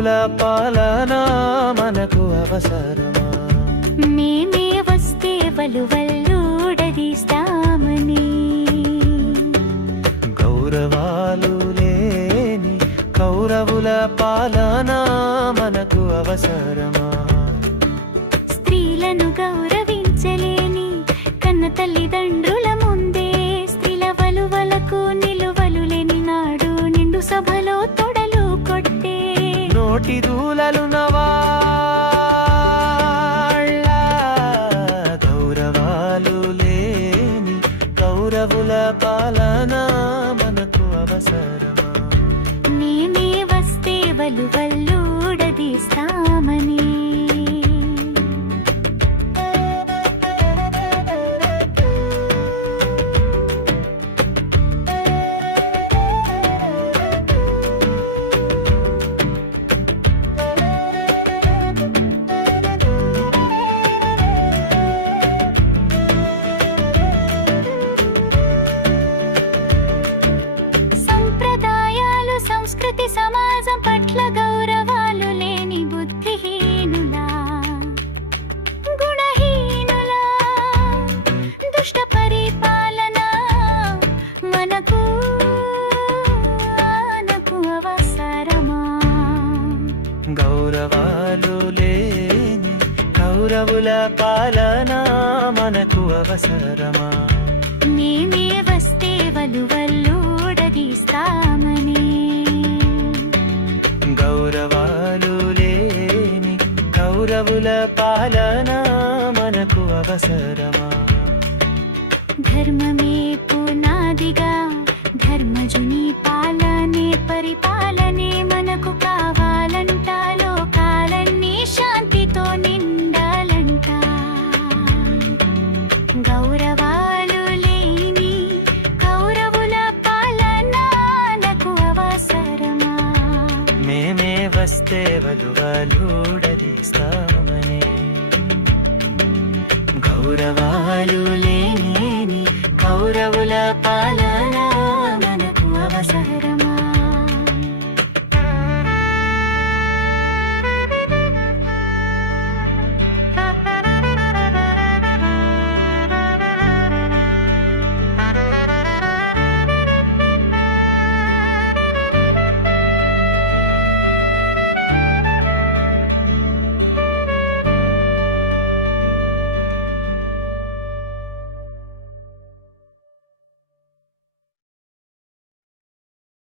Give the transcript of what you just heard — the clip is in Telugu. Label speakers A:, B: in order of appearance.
A: కౌరవుల పాలన మనకు అవసరమా?
B: మేమే వస్తే వలువల్లుడదీస్తామని.
A: గౌరవాలు లేని కౌరవుల పాలన మనకు అవసరమా?
B: స్త్రీలను గౌరవించలేని కన్న తల్లిదండ్రుల
A: నోటి దూలలు నవాళ్ళ గౌరవాలు లేని కౌరవుల పాలన మనకు అవసరమా?
B: నేనే వస్తే వలువల్లుడదీస్తామని గౌరవాలు లేని
A: కౌరవుల పాలన మనకు అవసరమా?
B: మేమే వస్తే వలువల్లుడదీస్తామని.
A: గౌరవాలు లేని కౌరవుల పాలన మనకు అవసరమా?
B: ధర్మమే పునాదిగా ధర్మజుని పాలనే పరిపాలనే గౌరవాలు లేని కౌరవుల పాలనకు అవసరమా?
A: మేమే వస్తే వలువలుడదీస్తామని. గౌరవాలు లేని కౌరవుల పాలన